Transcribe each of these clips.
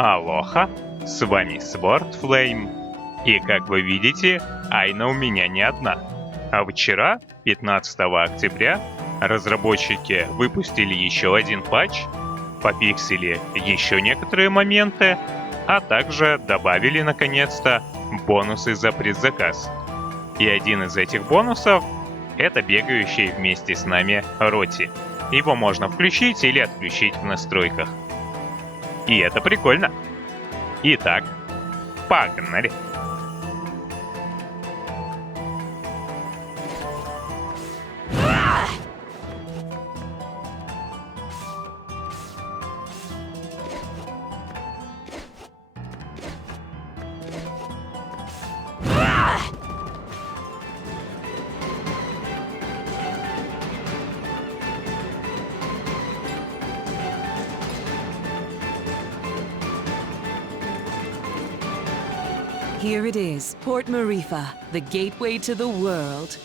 Алоха, с вами Swordflame. И как вы видите, Айна у меня не одна. А вчера, 15 октября, разработчики выпустили еще один патч, пофиксили еще некоторые моменты, а также добавили наконец-то бонусы за предзаказ. И один из этих бонусов — это бегающий вместе с нами Роти. Его можно включить или отключить в настройках. И это прикольно. Итак, погнали! Here it is, Port Marifa, the gateway to the world.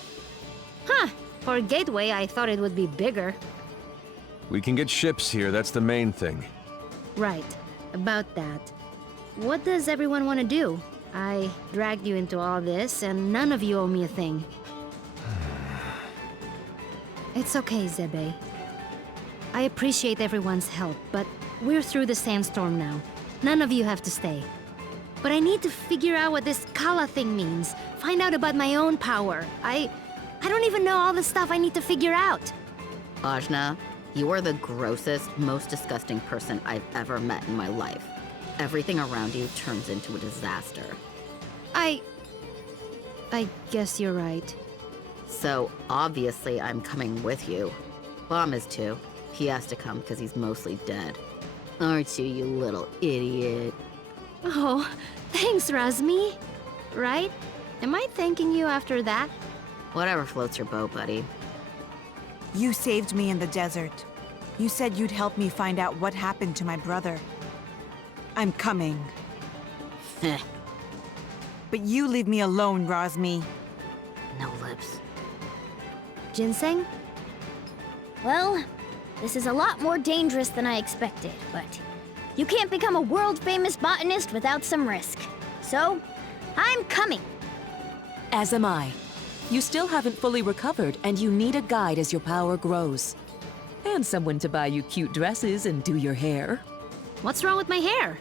Huh. For a gateway, I thought it would be bigger. We can get ships here, that's the main thing. Right. About that. What does everyone want to do? I dragged you into all this, and none of you owe me a thing. It's okay, Zebe. I appreciate everyone's help, but we're through the sandstorm now. None of you have to stay. But I need to figure out what this Kala thing means. Find out about my own power. I don't even know all the stuff I need to figure out. Ajna, you are the grossest, most disgusting person I've ever met in my life. Everything around you turns into a disaster. I guess you're right. So, obviously I'm coming with you. Bom is too. He has to come because he's mostly dead. Aren't you, you little idiot? Oh, thanks, Razmi. Right? Am I thanking you after that? Whatever floats your boat, buddy. You saved me in the desert. You said you'd help me find out what happened to my brother. I'm coming. Heh. But you leave me alone, Razmi. No lips. Ginseng? Well, this is a lot more dangerous than I expected, but you can't become a world-famous botanist without some risk. So, I'm coming. As am I. You still haven't fully recovered, and you need a guide as your power grows. And someone to buy you cute dresses and do your hair. What's wrong with my hair?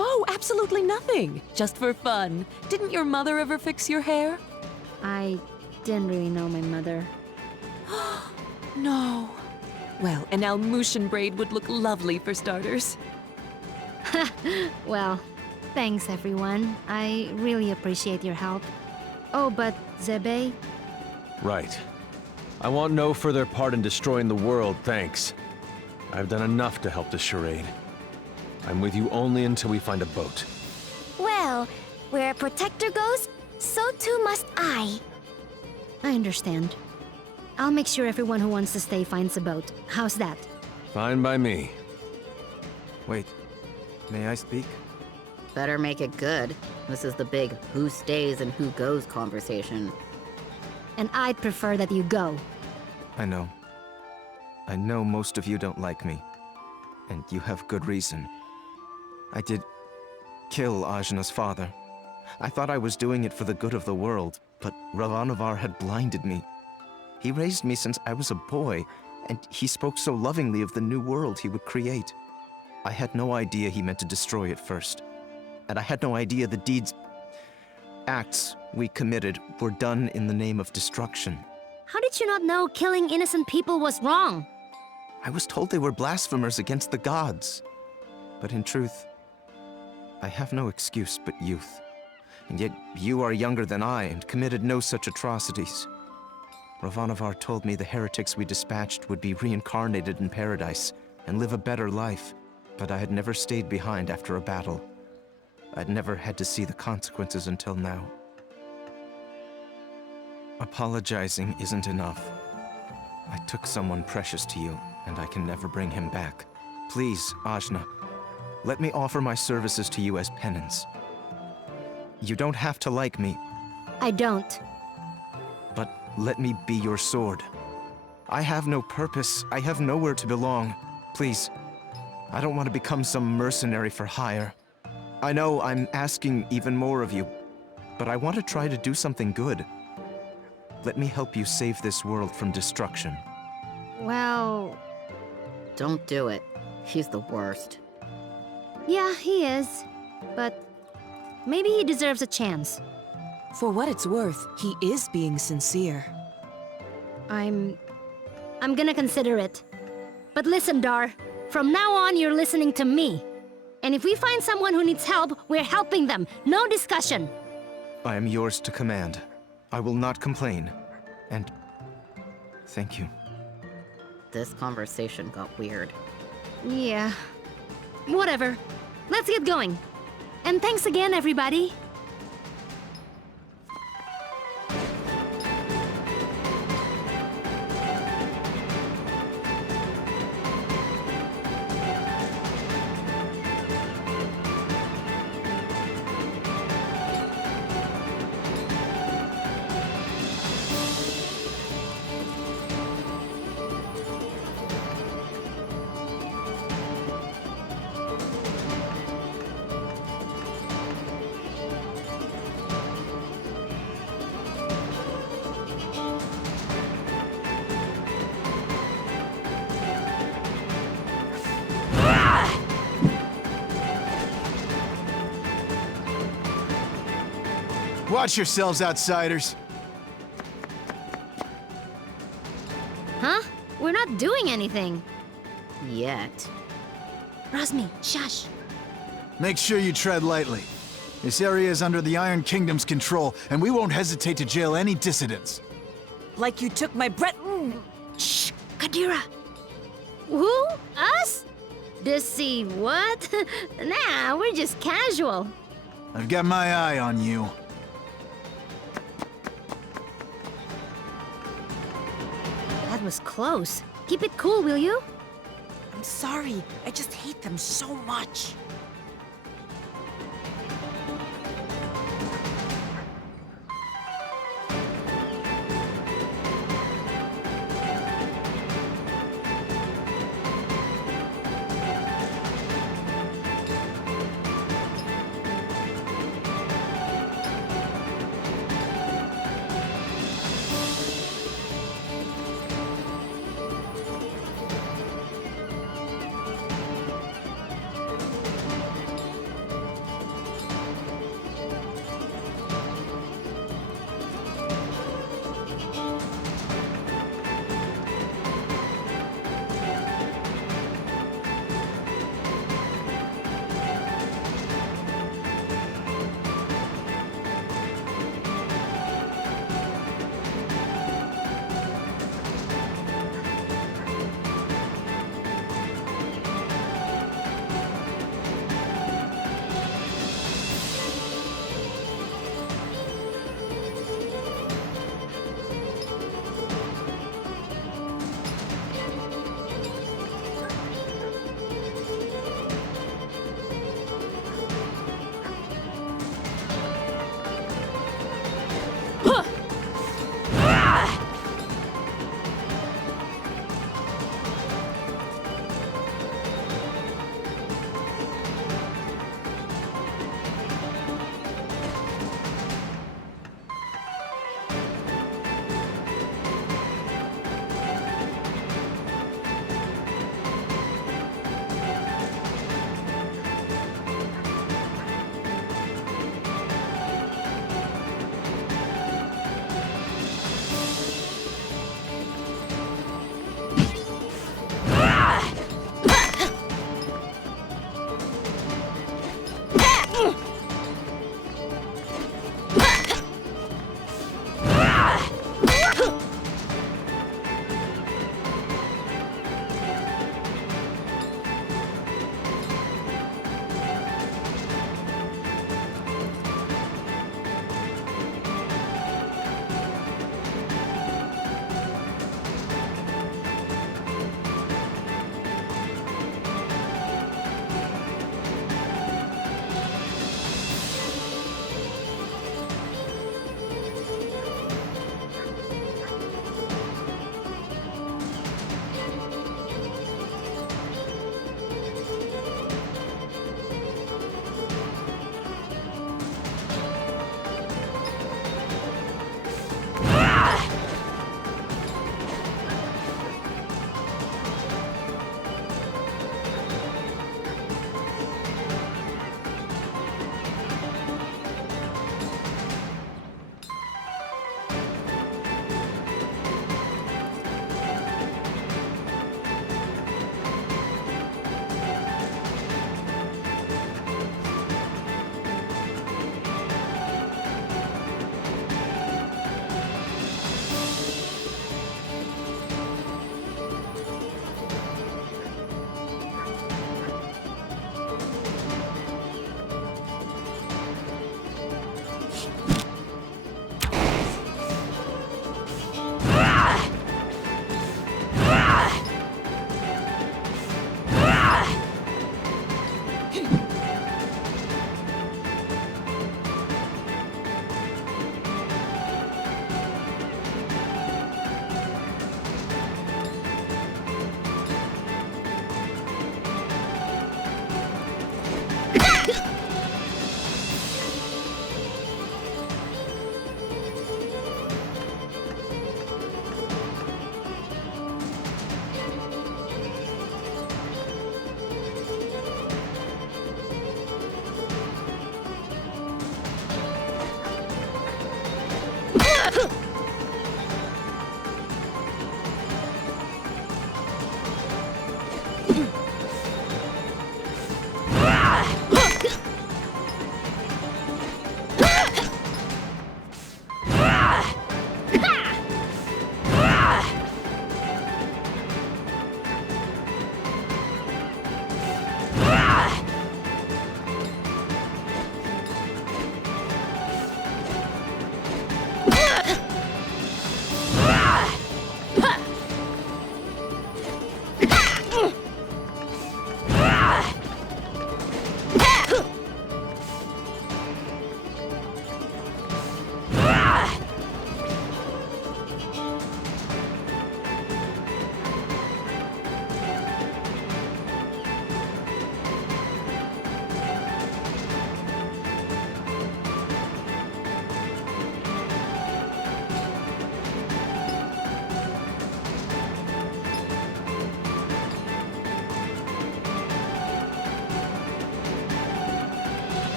Oh, absolutely nothing. Just for fun. Didn't your mother ever fix your hair? I didn't really know my mother. No. Well, an Almushan braid would look lovely for starters. Well, thanks everyone. I really appreciate your help. Oh, but Zebe? Right. I want no further part in destroying the world, thanks. I've done enough to help this charade. I'm with you only until we find a boat. Well, where a protector goes, so too must I. I understand. I'll make sure everyone who wants to stay finds a boat. How's that? Fine by me. Wait, may I speak? Better make it good. This is the big who stays and who goes conversation. And I'd prefer that you go. I know. I know most of you don't like me. And you have good reason. I did kill Ajna's father. I thought I was doing it for the good of the world, but Ravanavar had blinded me. He raised me since I was a boy, and he spoke so lovingly of the new world he would create. I had no idea he meant to destroy it first. And I had no idea the acts we committed were done in the name of destruction. How did you not know killing innocent people was wrong? I was told they were blasphemers against the gods. But in truth, I have no excuse but youth. And yet you are younger than I and committed no such atrocities. Ravanavar told me the heretics we dispatched would be reincarnated in paradise and live a better life. But I had never stayed behind after a battle. I'd never had to see the consequences until now. Apologizing isn't enough. I took someone precious to you, and I can never bring him back. Please, Ajna, let me offer my services to you as penance. You don't have to like me. I don't. But let me be your sword. I have no purpose. I have nowhere to belong. Please, I don't want to become some mercenary for hire. I know I'm asking even more of you, but I want to try to do something good. Let me help you save this world from destruction. Well, Don't do it. He's the worst. yeah, he is. But maybe he deserves a chance. For what it's worth, he is being sincere. I'm gonna consider it. But listen, Dar. From now on, you're listening to me. And if we find someone who needs help, we're helping them. No discussion. I am yours to command. I will not complain. And thank you. This conversation got weird. Yeah. Whatever. Let's get going. And thanks again, everybody. Watch yourselves, outsiders. Huh? We're not doing anything. Yet. Rosmi, shush. Make sure you tread lightly. This area is under the Iron Kingdom's control, and we won't hesitate to jail any dissidents. Like you took my breath. Shh, Kadira. Who? Us? Deceive what? Nah, we're just casual. I've got my eye on you. That was close. Keep it cool, will you? I'm sorry. I just hate them so much.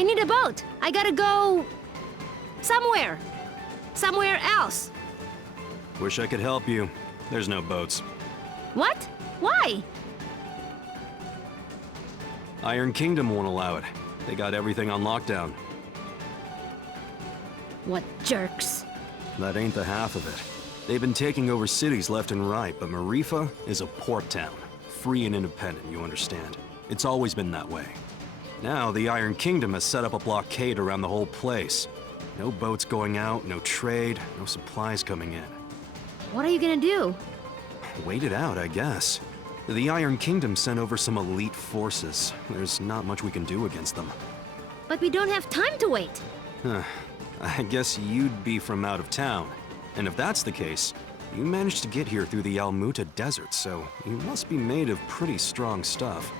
I need a boat. I gotta go... somewhere. Somewhere else. Wish I could help you. There's no boats. What? Why? Iron Kingdom won't allow it. They got everything on lockdown. What jerks. That ain't the half of it. They've been taking over cities left and right, but Marifa is a port town. Free and independent, you understand. It's always been that way. Now, the Iron Kingdom has set up a blockade around the whole place. No boats going out, no trade, no supplies coming in. What are you gonna do? Wait it out, I guess. The Iron Kingdom sent over some elite forces. There's not much we can do against them. But we don't have time to wait. I guess you'd be from out of town. And if that's the case, you managed to get here through the Almuta Desert, so you must be made of pretty strong stuff.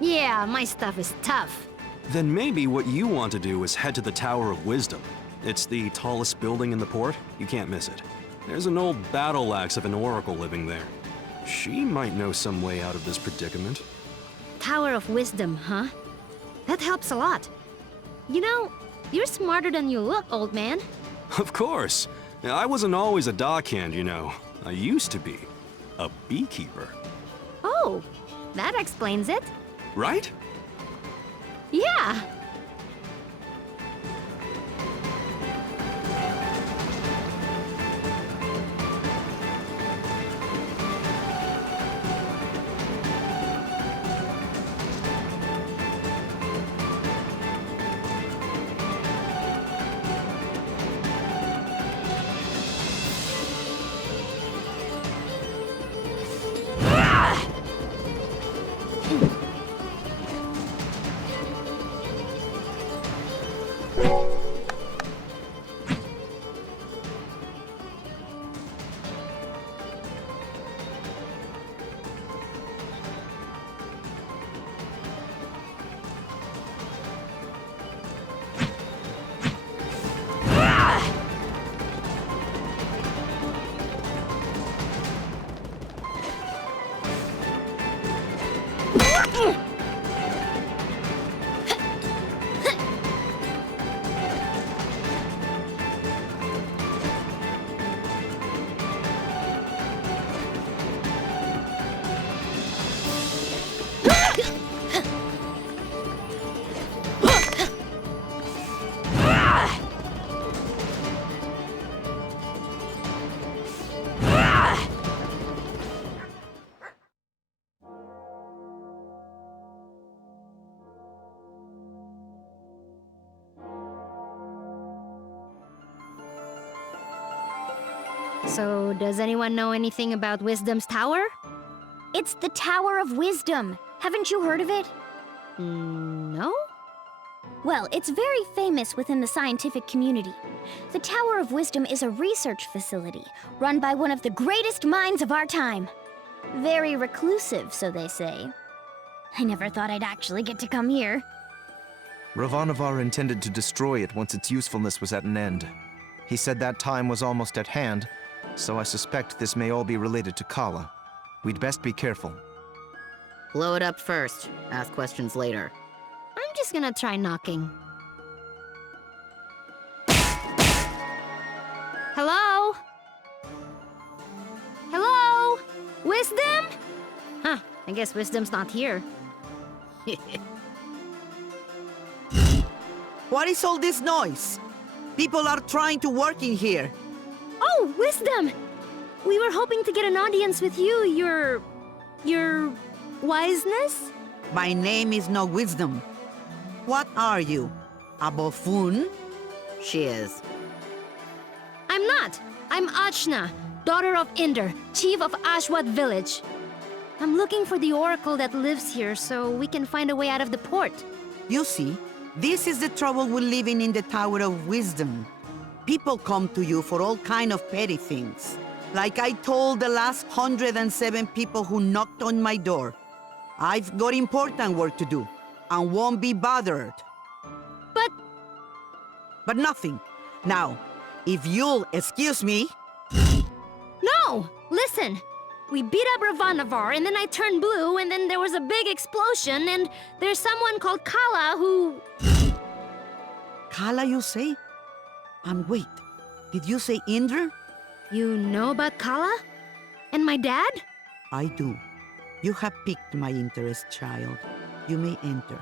Yeah, my stuff is tough. Then maybe what you want to do is head to the Tower of Wisdom. It's the tallest building in the port. You can't miss it. There's an old battle axe of an oracle living there. She might know some way out of this predicament. Tower of Wisdom, huh? That helps a lot. You know, you're smarter than you look, old man. Of course. I wasn't always a dockhand, you know. I used to be a beekeeper. Oh, that explains it. Right? Yeah. So, does anyone know anything about Wisdom's Tower? It's the Tower of Wisdom. Haven't you heard of it? No? Well, it's very famous within the scientific community. The Tower of Wisdom is a research facility run by one of the greatest minds of our time. Very reclusive, so they say. I never thought I'd actually get to come here. Ravanavar intended to destroy it once its usefulness was at an end. He said that time was almost at hand, so I suspect this may all be related to Kala. We'd best be careful. Blow it up first. Ask questions later. I'm just gonna try knocking. Hello? Hello? Wisdom? Huh, I guess Wisdom's not here. What is all this noise? People are trying to work in here. Oh, Wisdom! We were hoping to get an audience with you, your wiseness? My name is no Wisdom. What are you? A buffoon? She is. I'm not. I'm Achna, daughter of Inder, chief of Ashwat village. I'm looking for the oracle that lives here so we can find a way out of the port. You see, this is the trouble with living in the Tower of Wisdom. People come to you for all kind of petty things. Like I told the last 107 people who knocked on my door. I've got important work to do, and won't be bothered. But nothing. Now, if you'll excuse me... No! Listen! We beat up Ravanavar, and then I turned blue, and then there was a big explosion, and there's someone called Kala who... Kala, you say? And wait, did you say Indra? You know about Kala? And my dad? I do. You have piqued my interest, child. You may enter.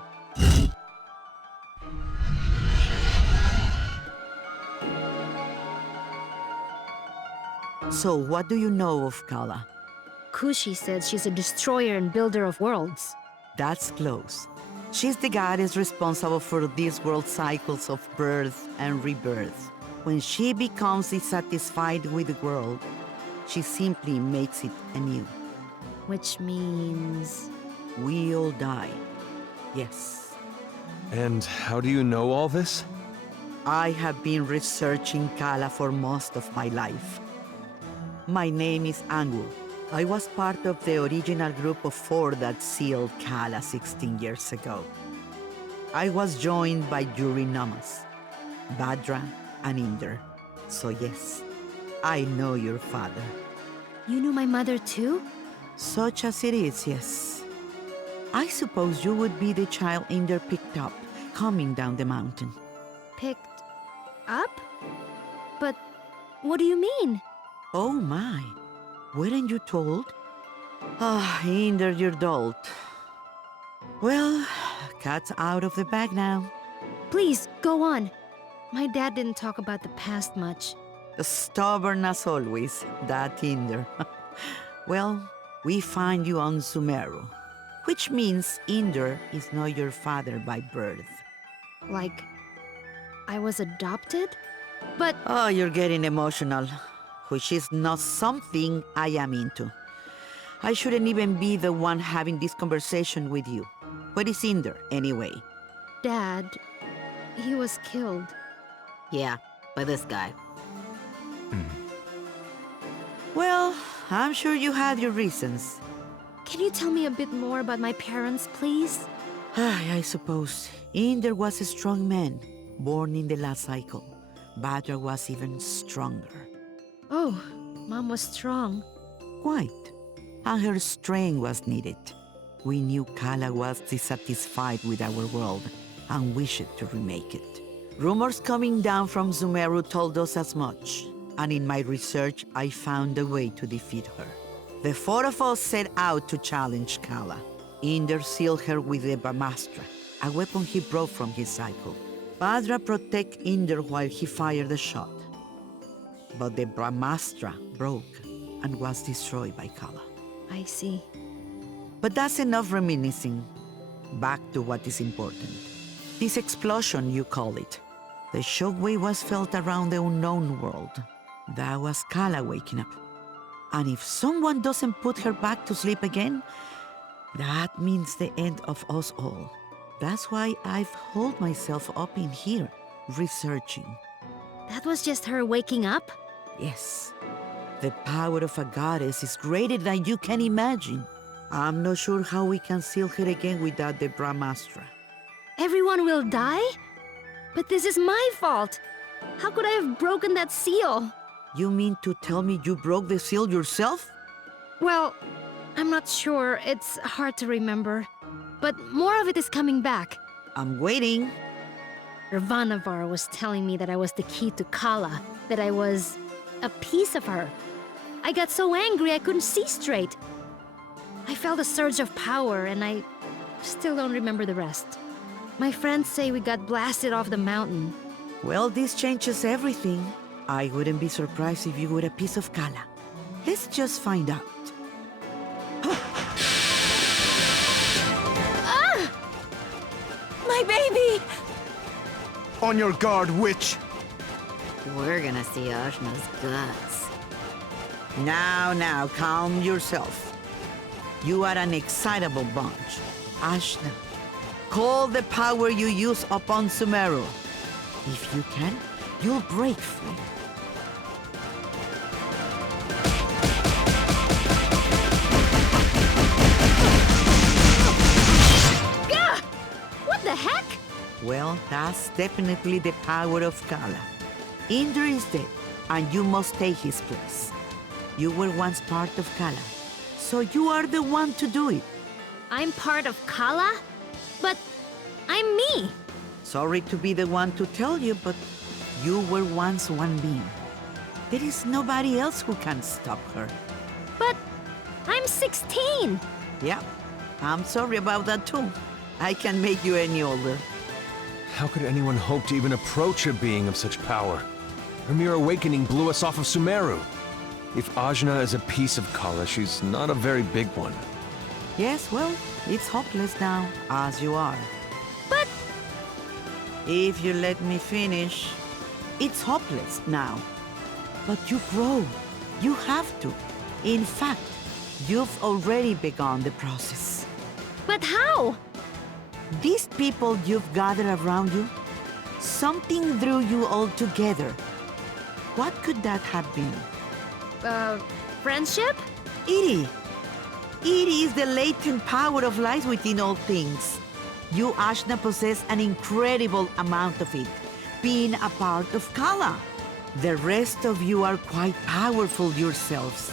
So, what do you know of Kala? Kushi said she's a destroyer and builder of worlds. That's close. She's the goddess responsible for these world cycles of birth and rebirth. When she becomes dissatisfied with the world, she simply makes it anew. Which means... We all die. Yes. And how do you know all this? I have been researching Kala for most of my life. My name is Angu. I was part of the original group of 4 that sealed Kala 16 years ago. I was joined by Yuri Namas, Badra, and Inder. So yes, I know your father. You knew my mother too? Such as it is, yes. I suppose you would be the child Inder picked up, coming down the mountain. Picked up? But what do you mean? Oh my, weren't you told? Ah, Inder, your dolt. Well, cat's out of the bag now. Please, go on. My dad didn't talk about the past much. Stubborn as always, that Inder. Well, we find you on Sumeru, which means Inder is not your father by birth. Like, I was adopted? But... Oh, you're getting emotional, which is not something I am into. I shouldn't even be the one having this conversation with you. Where is Inder, anyway? Dad, he was killed. Yeah, by this guy. Well, I'm sure you had your reasons. Can you tell me a bit more about my parents, please? I suppose. Inder was a strong man, born in the last cycle. Badra was even stronger. Oh, Mom was strong. Quite. And her strength was needed. We knew Kala was dissatisfied with our world and wished to remake it. Rumors coming down from Sumeru told us as much, and in my research I found a way to defeat her. The 4 of us set out to challenge Kala. Inder sealed her with the Brahmastra, a weapon he brought from his cycle. Badra protected Inder while he fired the shot. But the Brahmastra broke and was destroyed by Kala. I see. But that's enough reminiscing. Back to what is important. This explosion, you call it. The shockwave was felt around the unknown world. That was Kala waking up. And if someone doesn't put her back to sleep again, that means the end of us all. That's why I've holed myself up in here, researching. That was just her waking up? Yes. The power of a goddess is greater than you can imagine. I'm not sure how we can seal her again without the Brahmastra. Everyone will die? But this is my fault. How could I have broken that seal? You mean to tell me you broke the seal yourself? Well, I'm not sure. It's hard to remember. But more of it is coming back. I'm waiting. Ravanavar was telling me that I was the key to Kala, that I was a piece of her. I got so angry I couldn't see straight. I felt a surge of power and I still don't remember the rest. My friends say we got blasted off the mountain. Well, this changes everything. I wouldn't be surprised if you were a piece of Kala. Let's just find out. Ah! My baby! On your guard, witch! We're gonna see Ajna's guts. Now, calm yourself. You are an excitable bunch. Ashna, call the power you use upon Sumeru. If you can, you'll break free. Gah! What the heck? Well, that's definitely the power of Kala. Inder is dead, and you must take his place. You were once part of Kala, so you are the one to do it. I'm part of Kala? But I'm me. Sorry to be the one to tell you, but you were once one being. There is nobody else who can stop her. But I'm 16! Yeah, I'm sorry about that too. I can make you any older. How could anyone hope to even approach a being of such power? Her mere awakening blew us off of Sumeru. If Ajna is a piece of Kala, she's not a very big one. Yes, well, it's hopeless now, as you are. But... If you let me finish, it's hopeless now. But you grow. You have to. In fact, you've already begun the process. But how? These people you've gathered around you, something drew you all together. What could that have been? Friendship? Iri. Iri is the latent power of life within all things. You, Ajna, possess an incredible amount of it, being a part of Kala. The rest of you are quite powerful yourselves.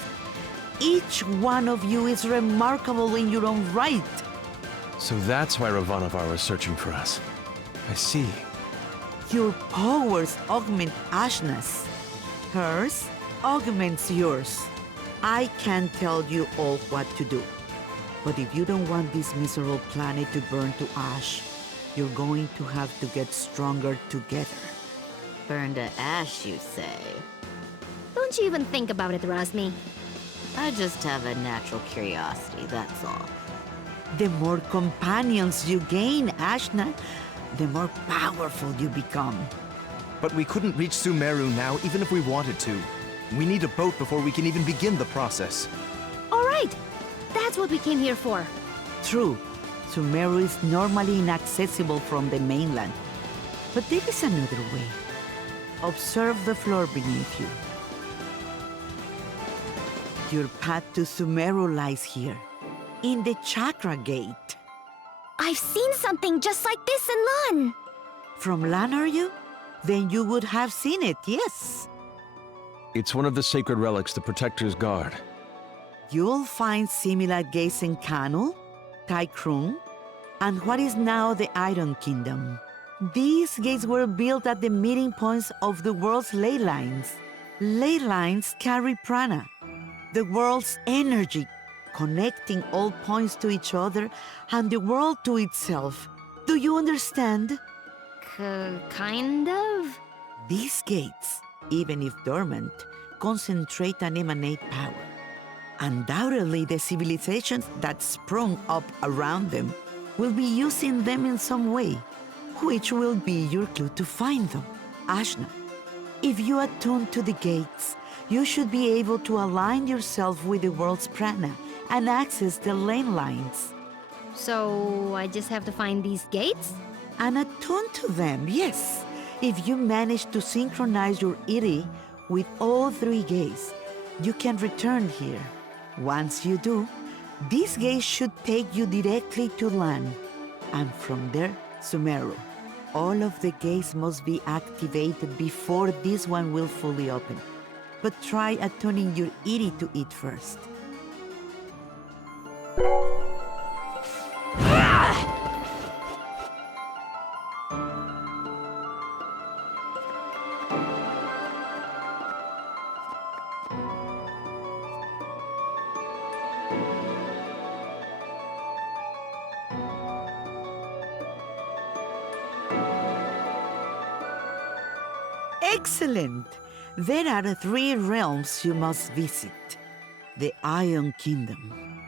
Each one of you is remarkable in your own right. So that's why Ravanavar was searching for us. I see. Your powers augment Ajna's. Hers augments yours. I can tell you all what to do. But if you don't want this miserable planet to burn to ash, you're going to have to get stronger together. Burn to ash, you say? Don't you even think about it, Razmi. I just have a natural curiosity, that's all. The more companions you gain, Ajna, the more powerful you become. But we couldn't reach Sumeru now, even if we wanted to. We need a boat before we can even begin the process. All right! That's what we came here for. True, Sumeru is normally inaccessible from the mainland. But there is another way. Observe the floor beneath you. Your path to Sumeru lies here, in the Chakra Gate. I've seen something just like this in Lan! From Lan, are you? Then you would have seen it, yes. It's one of the sacred relics the Protector's guard. You'll find similar gates in Kanu, Taikrung, and what is now the Iron Kingdom. These gates were built at the meeting points of the world's ley lines. Ley lines carry prana, the world's energy, connecting all points to each other and the world to itself. Do you understand? Kind of? These gates, even if dormant, concentrate and emanate power. Undoubtedly, the civilizations that sprung up around them will be using them in some way, which will be your clue to find them. Ajna, if you attune to the gates, you should be able to align yourself with the world's prana and access the lane lines. So I just have to find these gates? And attune to them, yes. If you manage to synchronize your Iri with all three gates, you can return here. Once you do, these gates should take you directly to Lan, and from there, Sumeru. All of the gates must be activated before this one will fully open. But try attuning your Iri to it first. Excellent! There are three realms you must visit. The Iron Kingdom,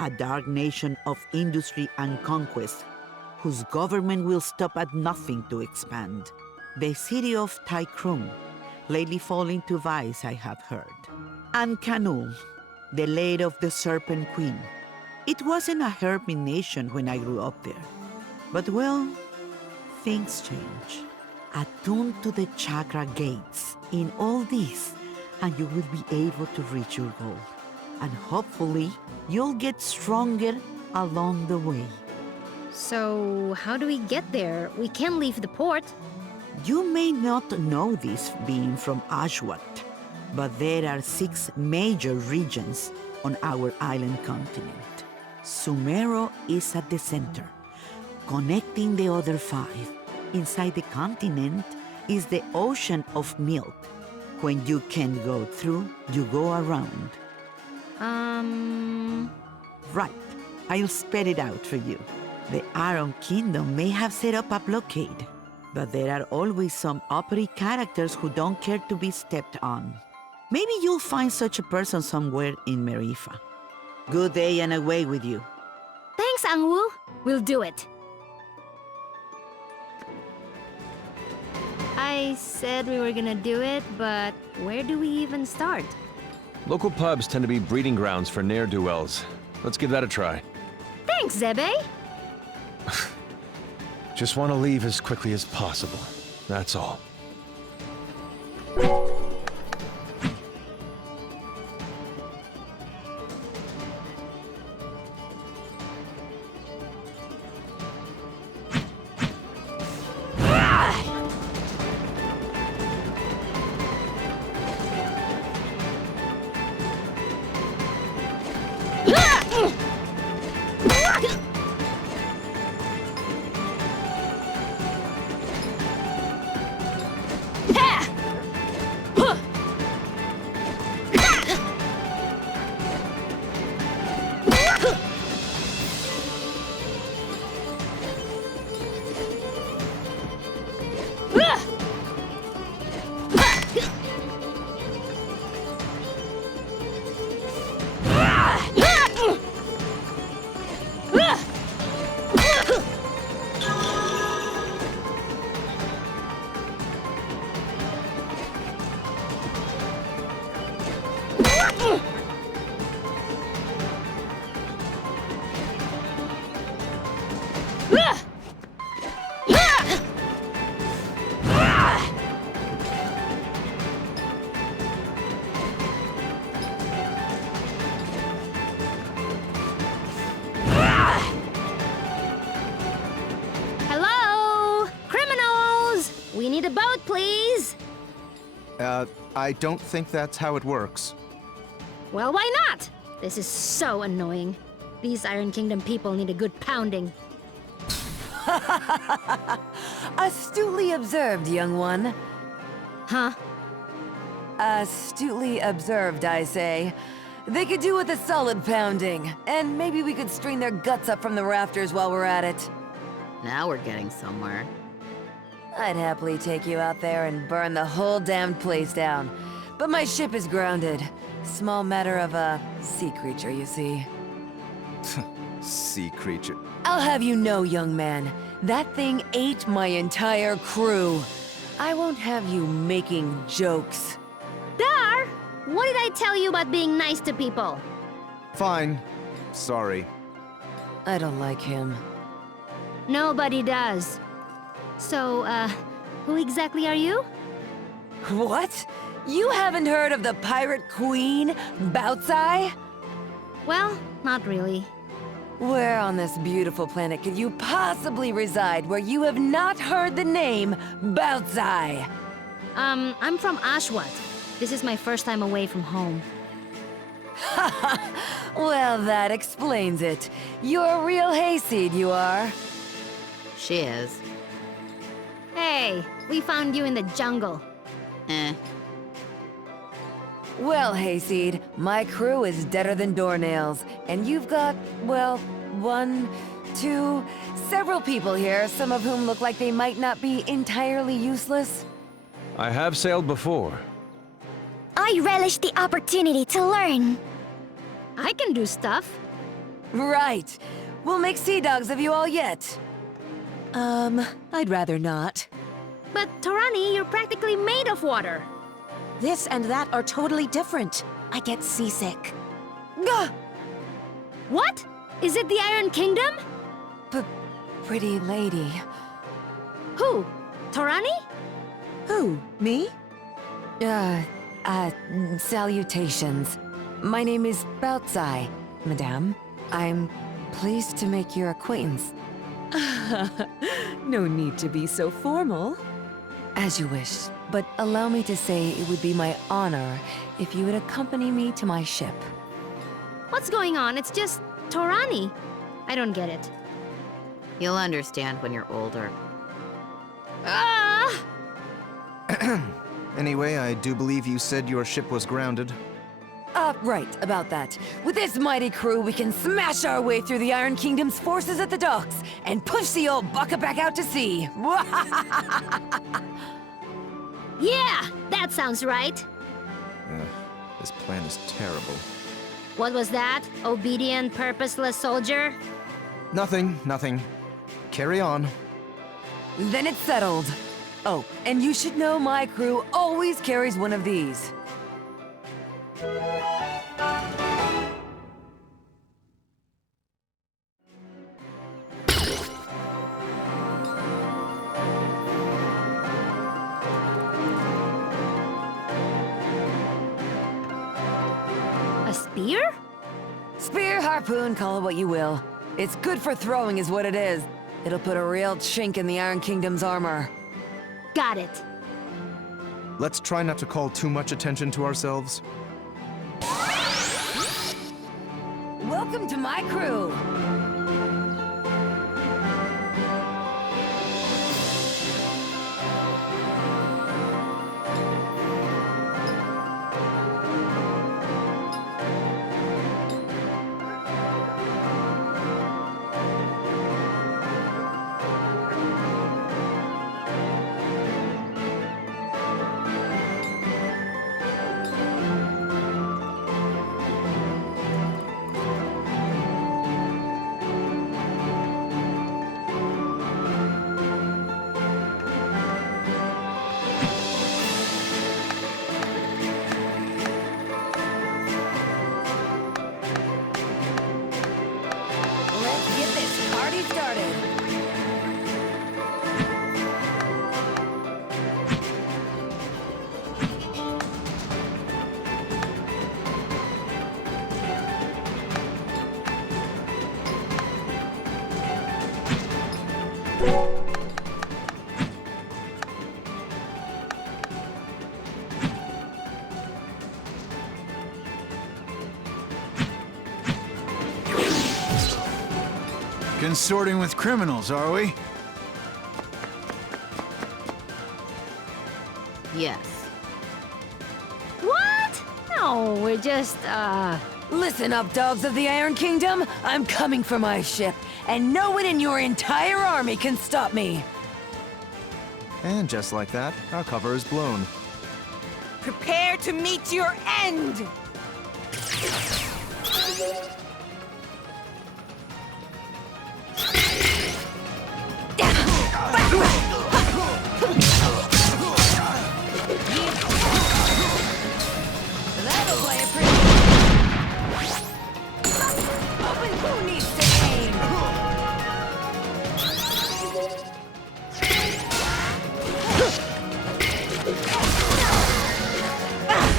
a dark nation of industry and conquest, whose government will stop at nothing to expand. The city of Taikrung, lately falling to vice, I have heard. And Kanu, the land of the Serpent Queen. It wasn't a hermit nation when I grew up there. But well, things change. Attune to the chakra gates in all this, and you will be able to reach your goal. And hopefully, you'll get stronger along the way. So, how do we get there? We can't leave the port. You may not know this being from Ashwat, but there are 6 major regions on our island continent. Sumeru is at the center, connecting the other 5. inside the continent is the ocean of milk. When you can't go through, you go around. Right. I'll spell it out for you. The Iron Kingdom may have set up a blockade, but there are always some uppity characters who don't care to be stepped on. Maybe you'll find such a person somewhere in Marifa. Good day and away with you. Thanks, Angwu. We'll do it. I said we were gonna do it, but where do we even start? Local pubs tend to be breeding grounds for ne'er-do-wells. Let's give that a try. Thanks, Zebe. Just want to leave as quickly as possible. That's all. Hello? Criminals! We need a boat, please. I don't think that's how it works. Well, why not? This is so annoying. These Iron Kingdom people need a good pounding. Astutely observed, young one. Huh? Astutely observed, I say. They could do with a solid pounding, and maybe we could string their guts up from the rafters while we're at it. Now we're getting somewhere. I'd happily take you out there and burn the whole damned place down. But my ship is grounded. Small matter of a sea creature, you see. Sea creature. I'll have you know, young man, that thing ate my entire crew. I won't have you making jokes. Dar! What did I tell you about being nice to people? Fine. Sorry. I don't like him. Nobody does. So, who exactly are you? What? You haven't heard of the pirate queen, Bautzai? Well, not really. Where on this beautiful planet could you possibly reside where you have not heard the name Bautzai? I'm from Ashwat. This is my first time away from home. Well, that explains it. You're a real hayseed, you are. She is. Hey, we found you in the jungle. Well, hayseed, my crew is deader than doornails, and you've got, well, one, two, several people here, some of whom look like they might not be entirely useless. I have sailed before. I relish the opportunity to learn. I can do stuff. Right. We'll make sea dogs of you all yet. I'd rather not. But, Torani, you're practically made of water. This and that are totally different. I get seasick. Gah! What? Is it the Iron Kingdom? Pretty lady. Who? Torani? Who? Me? Salutations. My name is Bautzai, madame. I'm pleased to make your acquaintance. No need to be so formal. As you wish, but allow me to say it would be my honor if you would accompany me to my ship. What's going on? It's just Torani. I don't get it. You'll understand when you're older. Anyway, I do believe you said your ship was grounded. Right, about that. With this mighty crew, we can smash our way through the Iron Kingdom's forces at the docks and push the old bucket back out to sea. Yeah, that sounds right. This plan is terrible. What was that? Obedient, purposeless soldier? Nothing. Carry on. Then it's settled. Oh, and you should know my crew always carries one of these. A spear? Spear, harpoon, call it what you will. It's good for throwing is what it is. It'll put a real chink in the Iron Kingdom's armor. Got it. Let's try not to call too much attention to ourselves. Welcome to my crew. Consorting with criminals, are we? Yes. What? No, we're just, Listen up, dogs of the Iron Kingdom. I'm coming for my ship, and no one in your entire army can stop me. And just like that, our cover is blown. Prepare to meet your end! That'll play it pretty. Open, who needs to aim?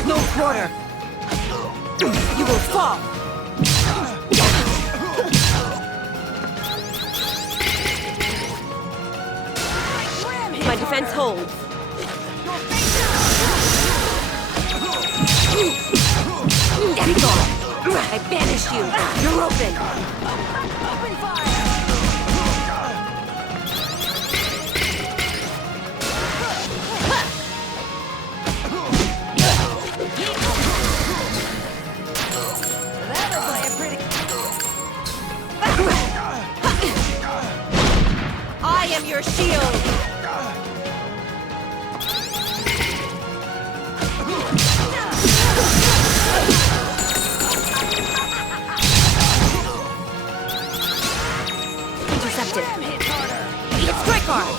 No quarter! You will fall! My defense holds. Be gone! I banish you! You're open! Open fire! That'll play it pretty. I am your shield! Intercepted. It's quick arm!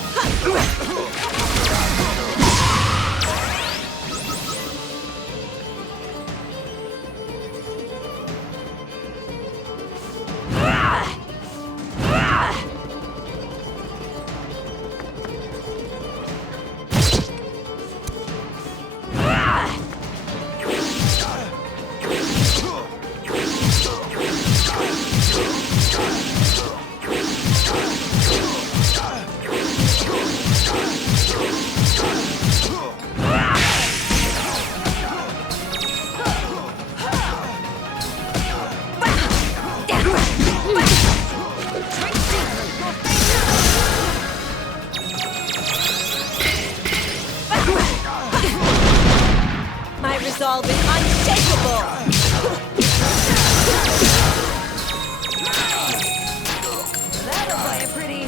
resolve is unshakable! That'll play a pretty...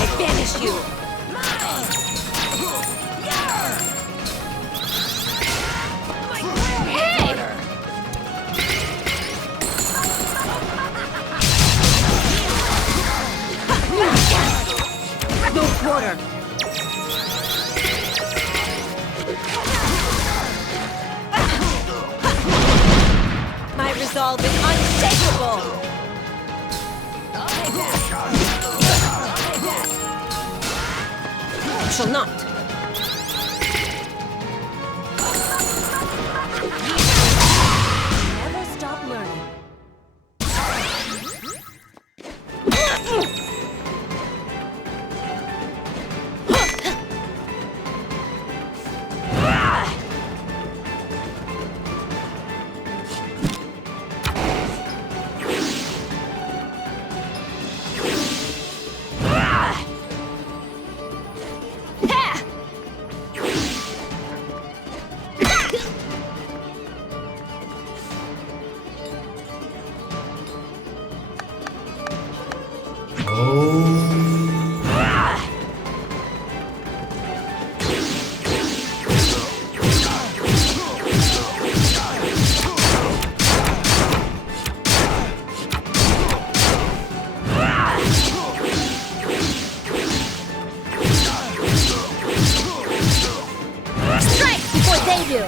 I banish you! No quarter! My resolve is unshakable! I'll take that! You shall not! Never stop learning. Strike before they do!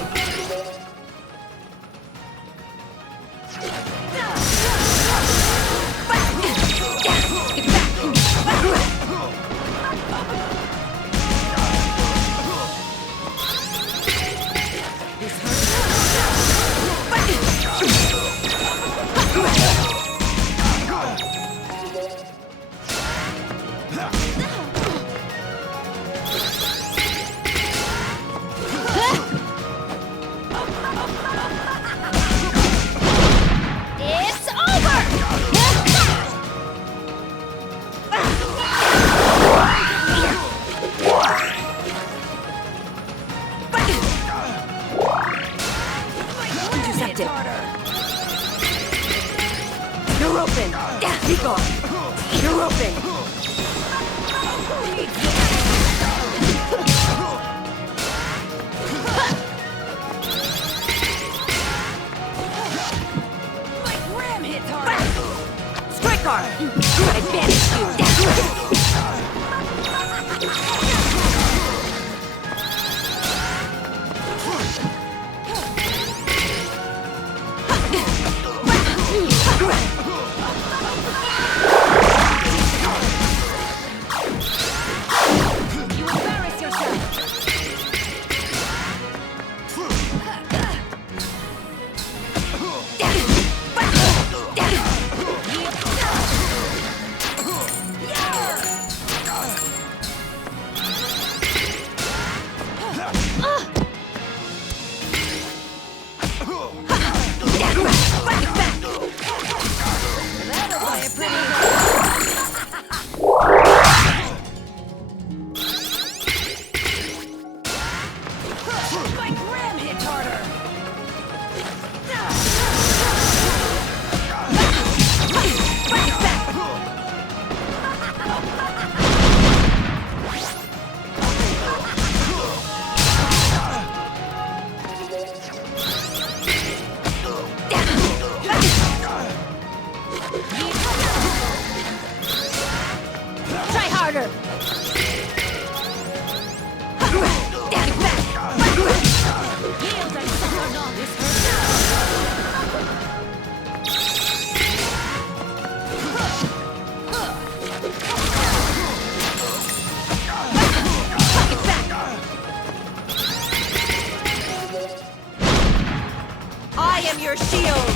It's over! Intercepted! You're open! Be gone! You're open! My ram hits hard! Strike guard! I banish you! You embarrass yourself! That'll play a pretty... My ram hits harder! Try harder! Yield and suffer not this hurt. I am your shield!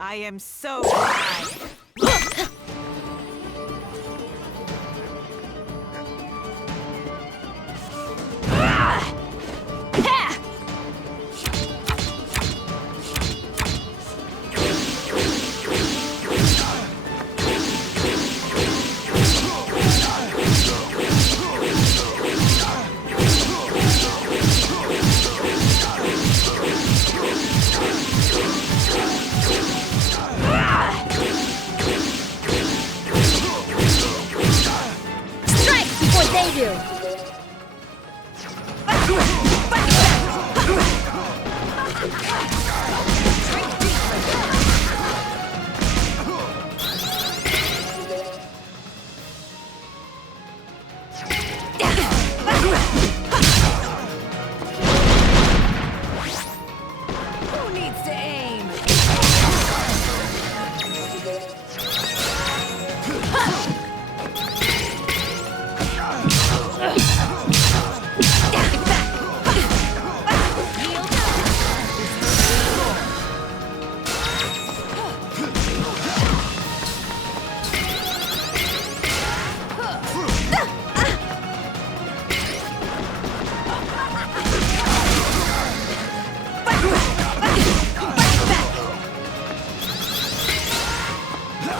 I am so glad.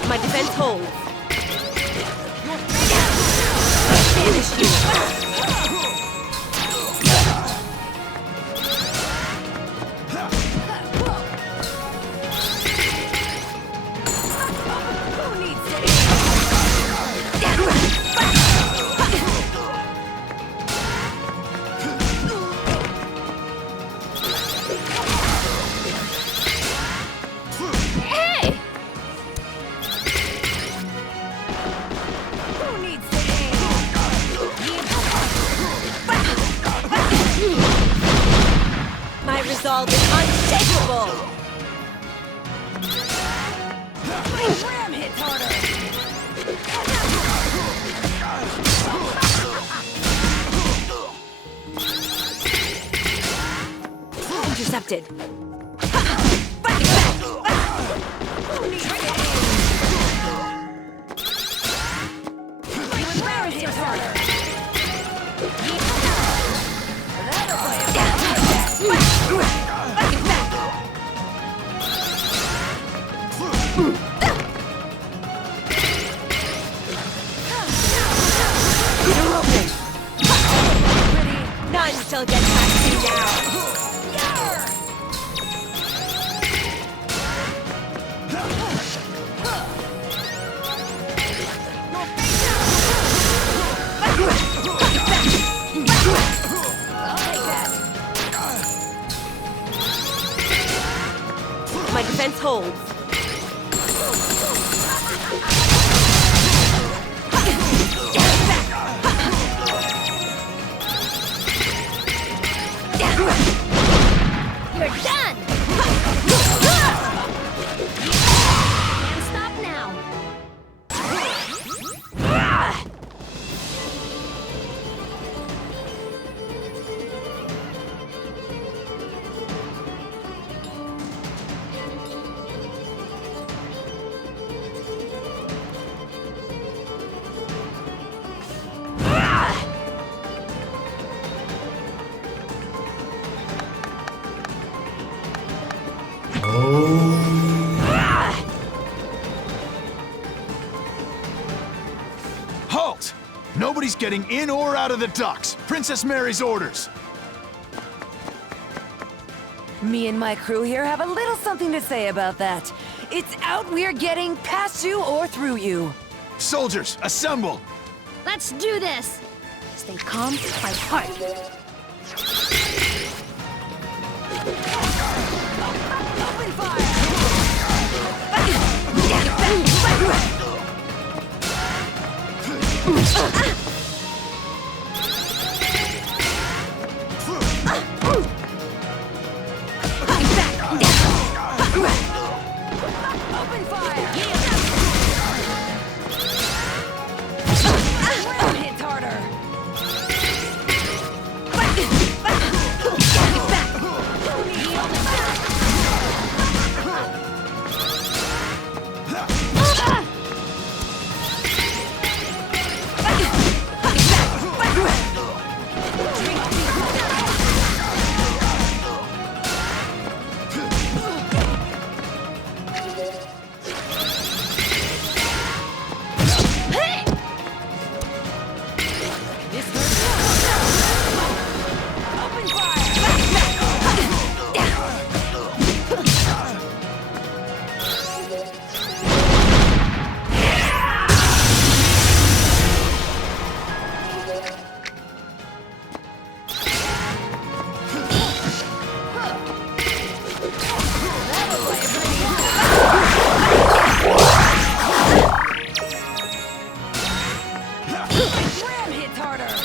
My defense holds. Finish you. Resolve is unshakable! Ram hits harder! Intercepted! Ram hits harder! None shall get past you now! My defense holds. You're done! Can't stop now. Halt! Nobody's getting in or out of the docks. Princess Mary's orders. Me and my crew here have a little something to say about that. It's out we're getting past you or through you. Soldiers, assemble! Let's do this! Stay calm, fight hard. Open fire! Open fire! Hits harder!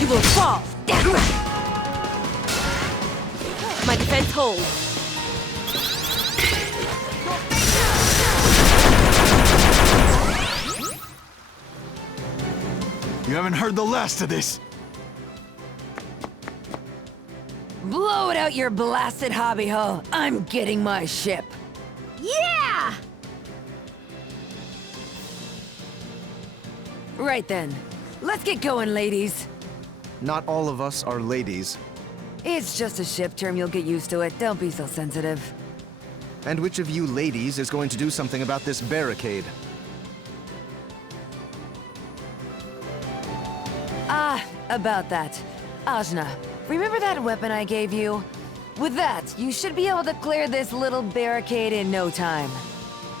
You will fall. My defense holds. You haven't heard the last of this. Blow it out your blasted hobby hole. I'm getting my ship. Yeah! Right then. Let's get going, ladies. Not all of us are ladies. It's just a ship term, you'll get used to it. Don't be so sensitive. And which of you ladies is going to do something about this barricade? Ah, about that. Ajna, remember that weapon I gave you? With that, you should be able to clear this little barricade in no time.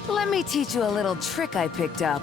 Let me teach you a little trick I picked up.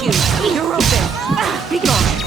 You're open! Be gone!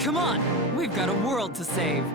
Come on! We've got a world to save!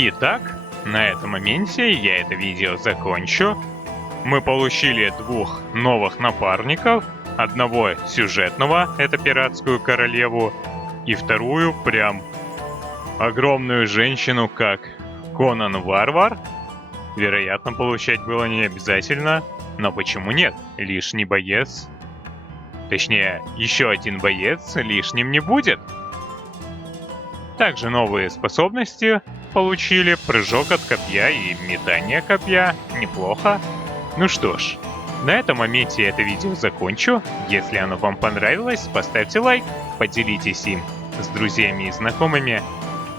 Итак, на этом моменте я это видео закончу. Мы получили 2 новых напарников. Одного сюжетного, это пиратскую королеву, и вторую прям огромную женщину, как Конан Варвар. Вероятно, получать было не обязательно, но почему нет? Лишний боец. Точнее, еще один боец лишним не будет. Также новые способности получили. Прыжок от копья и метание копья. Неплохо. Ну что ж, на этом моменте я это видео закончу. Если оно вам понравилось, поставьте лайк, поделитесь им с друзьями и знакомыми,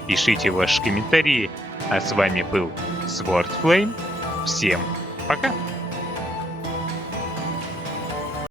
пишите ваши комментарии. А с вами был Swordflame. Всем пока!